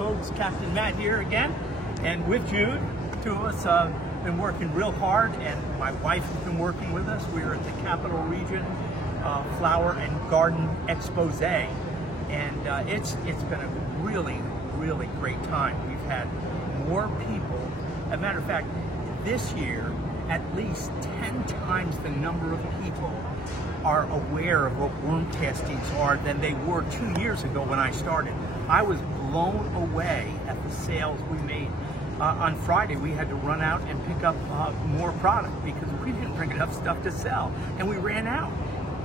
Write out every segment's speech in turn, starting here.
folks, Captain Matt here again, and with Jude. Two of us been working real hard, and my wife has been working with us. We're at the Capital Region Flower and Garden Expose, and it's been a really great time. We've had more people. As a matter of fact, this year, at least 10 times the number of people are aware of what worm castings are than they were 2 years ago when I started. I was blown away at the sales we made. On Friday, we had to run out and pick up more product because we didn't bring enough stuff to sell, and we ran out.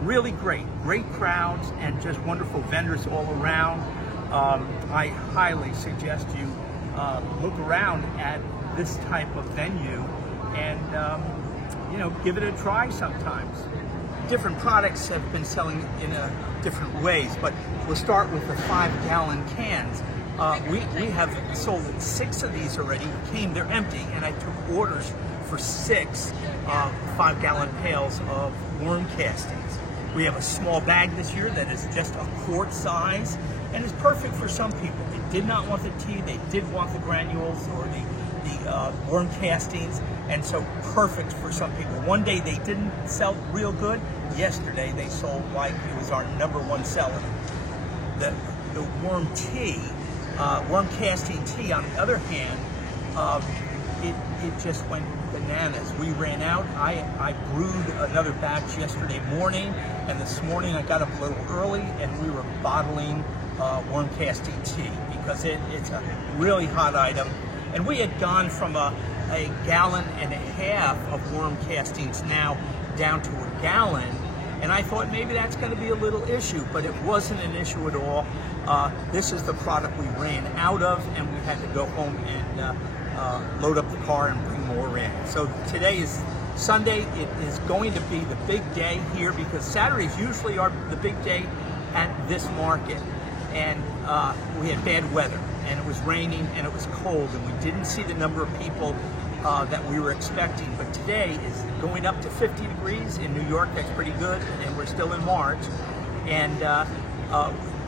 Really great crowds, and just wonderful vendors all around. I highly suggest you look around at this type of venue and you know, give it a try sometimes. Different products have been selling in different ways, but we'll start with the 5-gallon cans. We have sold 6 of these already. They're empty, and I took orders for 6 5-gallon pails of worm castings. We have a small bag this year that is just a quart size, and is perfect for some people. They did not want the tea, they did want the granules or the worm castings, and so perfect for some people. One day they didn't sell real good. Yesterday they sold like it was our #1 seller. The worm tea, worm casting tea, on the other hand, it just went bananas. We ran out. I brewed another batch yesterday morning, and this morning I got up a little early and we were bottling worm casting tea because it's a really hot item. And we had gone from a 1.5 gallons of worm castings now down to 1 gallon, and I thought maybe that's going to be a little issue, but it wasn't an issue at all. This is the product we ran out of, and we had to go home and load up the car and bring more in. So today is Sunday. It is going to be the big day here because Saturdays usually are the big day at this market, and we had bad weather, and it was raining and it was cold, and we didn't see the number of people that we were expecting. But today is going up to 50 degrees in New York. That's pretty good, and we're still in March. And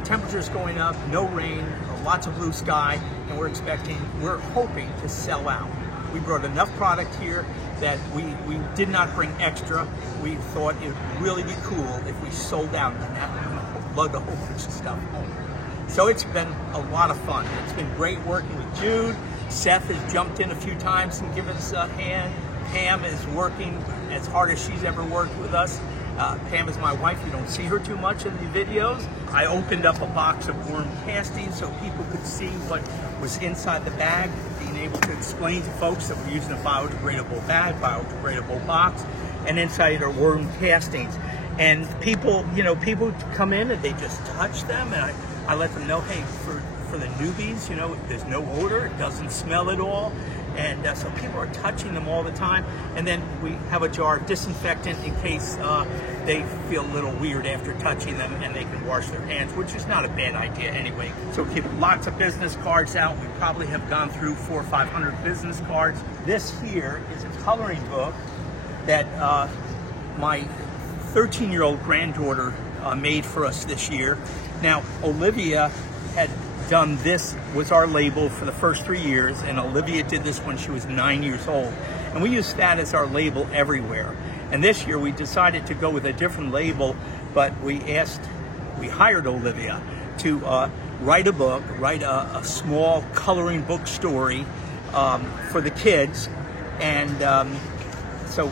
temperatures going up, no rain, lots of blue sky, and we're hoping to sell out. We brought enough product here that we did not bring extra. We thought it would really be cool if we sold out and have to lug a whole bunch of stuff home. So it's been a lot of fun. It's been great working with Jude. Seth has jumped in a few times and given us a hand. Pam is working as hard as she's ever worked with us. Pam is my wife. You don't see her too much in the videos. I opened up a box of worm castings so people could see what was inside the bag, being able to explain to folks that we're using a biodegradable bag, biodegradable box, and inside are worm castings. And people, you know, people come in and they just touch them, and I let them know, hey, for the newbies, you know, there's no odor, it doesn't smell at all. And so people are touching them all the time. And then we have a jar of disinfectant in case they feel a little weird after touching them, and they can wash their hands, which is not a bad idea anyway. So keep lots of business cards out. We probably have gone through 400 or 500 business cards. This here is a coloring book that my 13-year-old granddaughter made for us this year. Now, Olivia had done this, was our label for the first 3 years, and Olivia did this when she was 9 years old. And we used that as our label everywhere. And this year we decided to go with a different label, but we hired Olivia to write a book, write a small coloring book story for the kids. And so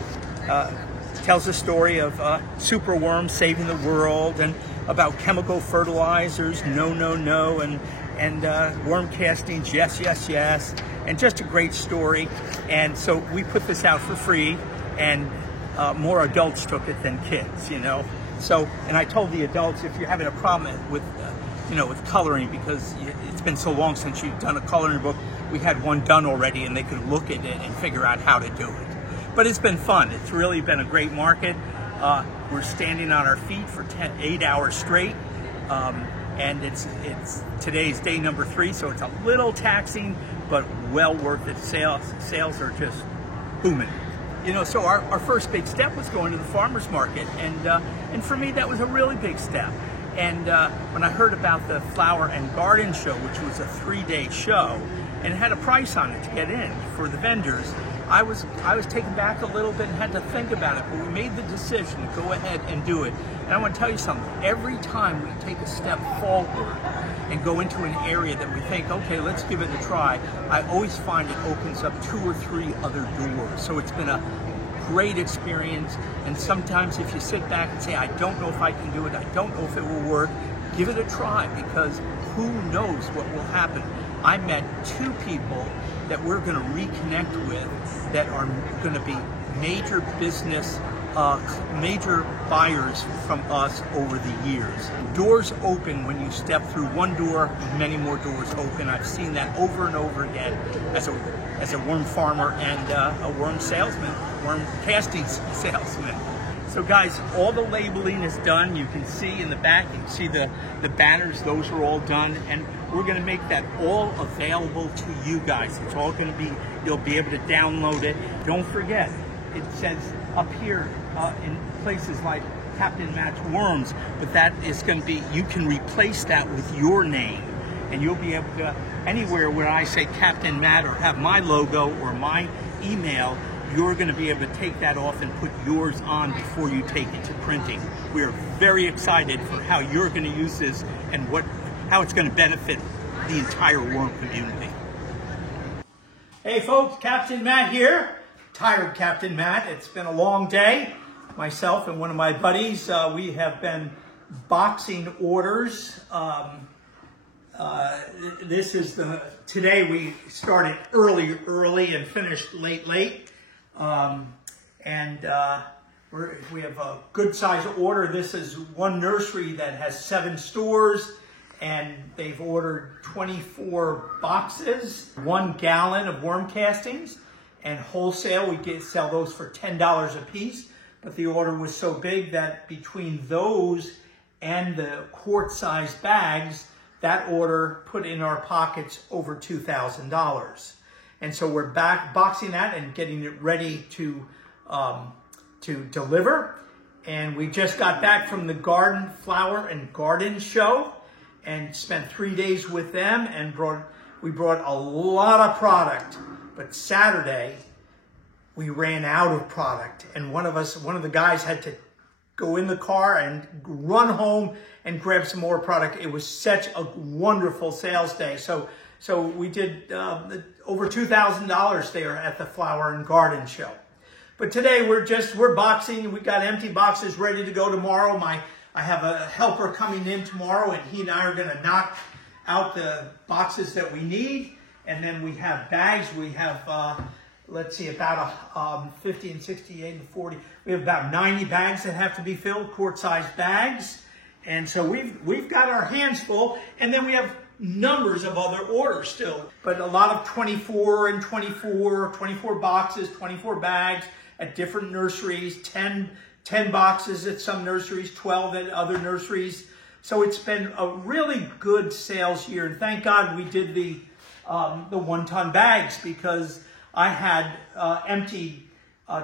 tells the story of superworms saving the world, and about chemical fertilizers, no, and worm castings, yes, and just a great story. And so we put this out for free, and more adults took it than kids, you know. So, and I told the adults, if you're having a problem with, you know, with coloring, because it's been so long since you've done a coloring book, we had one done already, and they could look at it and figure out how to do it. But it's been fun. It's really been a great market. We're standing on our feet for 8 hours straight, and it's today's day number 3, so it's a little taxing, but well worth it. Sales are just booming. You know, so our first big step was going to the farmer's market, and for me that was a really big step. And when I heard about the Flower and Garden Show, which was a 3-day show, and it had a price on it to get in for the vendors, I was taken back a little bit and had to think about it, but we made the decision to go ahead and do it. And I want to tell you something, every time we take a step forward and go into an area that we think, okay, let's give it a try, I always find it opens up 2 or 3 other doors. So it's been a great experience, and sometimes if you sit back and say, I don't know if I can do it, I don't know if it will work, give it a try, because who knows what will happen. I met 2 people that we're going to reconnect with that are going to be major business, major buyers from us over the years. Doors open when you step through one door, many more doors open. I've seen that over and over again as a worm farmer and a worm salesman, worm casting salesman. So guys, all the labeling is done. You can see in the back, you can see the banners, those are all done, and we're gonna make that all available to you guys. It's all gonna be, you'll be able to download it. Don't forget, it says up here in places like Captain Matt's Worms, but that is gonna be, you can replace that with your name, and you'll be able to, anywhere where I say Captain Matt or have my logo or my email, you're going to be able to take that off and put yours on before you take it to printing. We are very excited for how you're going to use this and how it's going to benefit the entire worm community. Hey folks, Captain Matt here. Tired Captain Matt. It's been a long day. Myself and one of my buddies, we have been boxing orders. Today we started early and finished late. We have a good size order. This is one nursery that has 7 stores, and they've ordered 24 boxes, 1 gallon of worm castings, and wholesale we sell those for $10 a piece. But the order was so big that between those and the quart-size bags, that order put in our pockets over $2,000. And so we're back boxing that and getting it ready to deliver. And we just got back from the Flower and Garden Show and spent 3 days with them, and we brought a lot of product. But Saturday, we ran out of product. And one of the guys had to go in the car and run home and grab some more product. It was such a wonderful sales day. So we did over $2,000 there at the Flower and Garden Show. But today we're boxing. We got empty boxes ready to go tomorrow. I have a helper coming in tomorrow, and he and I are going to knock out the boxes that we need. And then we have bags. We have let's see, about 50 and 68 and 40. We have about 90 bags that have to be filled, quart-sized bags. And so we've got our hands full, and then we have numbers of other orders still. But a lot of 24 and 24 boxes, 24 bags at different nurseries, 10 boxes at some nurseries, 12 at other nurseries. So it's been a really good sales year. And thank God we did the 1-ton bags, because I had emptied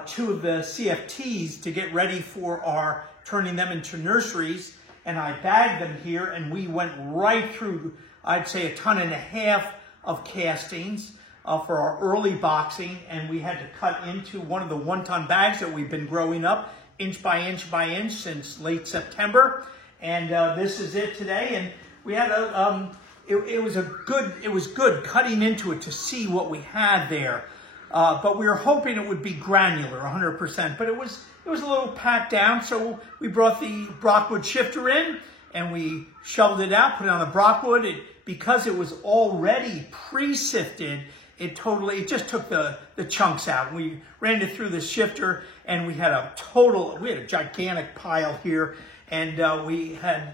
2 of the CFTs to get ready for turning them into nurseries. And I bagged them here, and we went right through, I'd say, 1.5 tons of castings for our early boxing. And we had to cut into one of the 1-ton bags that we've been growing up inch by inch since late September. And this is it today. And we had it was good cutting into it to see what we had there. But we were hoping it would be granular, 100%. But it was a little packed down, so we brought the Brockwood shifter in, and we shoveled it out, put it on the Brockwood. Because it was already pre-sifted, it just took the chunks out. We ran it through the shifter, and we had a gigantic pile here, and we had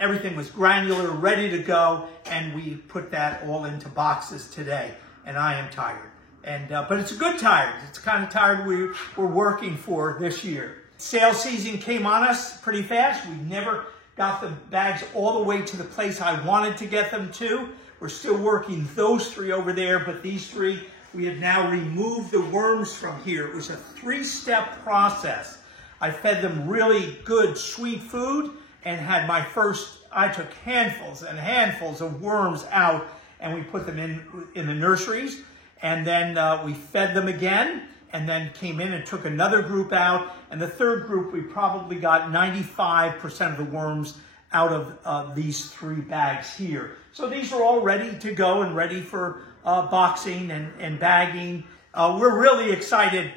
everything was granular, ready to go, and we put that all into boxes today. And I am tired. But it's a good tired. It's the kind of tired we're working for this year. Sales season came on us pretty fast. We never got the bags all the way to the place I wanted to get them to. We're still working those 3 over there, but these 3, we have now removed the worms from here. It was a 3-step process. I fed them really good, sweet food, and had my first, I took handfuls and handfuls of worms out, and we put them in the nurseries, and then we fed them again, and then came in and took another group out, and the third group, we probably got 95% of the worms out of these 3 bags here. So these are all ready to go and ready for boxing and bagging. We're really excited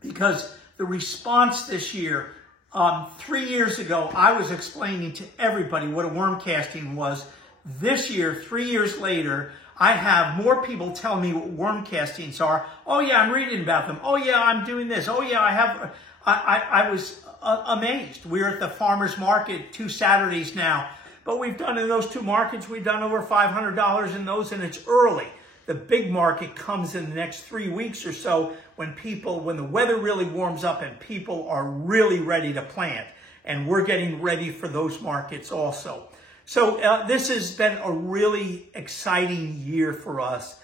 because the response this year, 3 years ago, I was explaining to everybody what a worm casting was. This year, 3 years later, I have more people tell me what worm castings are. Oh yeah, I'm reading about them. Oh yeah, I'm doing this. Oh yeah, I was amazed. We're at the farmer's market 2 Saturdays now, but we've done in those 2 markets, we've done over $500 in those, and it's early. The big market comes in the next 3 weeks or so when the weather really warms up and people are really ready to plant. And we're getting ready for those markets also. So this has been a really exciting year for us.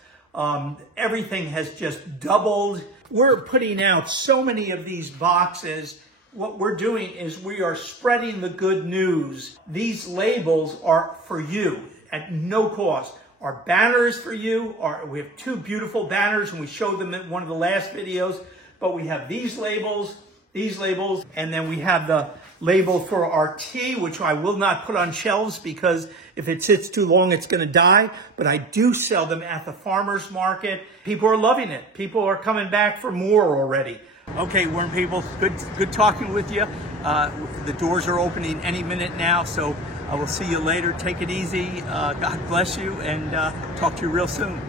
Everything has just doubled. We're putting out so many of these boxes. What we're doing is we are spreading the good news. These labels are for you at no cost. Our banner is for you. We have 2 beautiful banners, and we showed them in one of the last videos. But we have these labels, and then we have the label for our tea, which I will not put on shelves because if it sits too long, it's going to die. But I do sell them at the farmer's market. People are loving it. People are coming back for more already. Okay, worm people, good talking with you. The doors are opening any minute now, so I will see you later. Take it easy. God bless you, and talk to you real soon.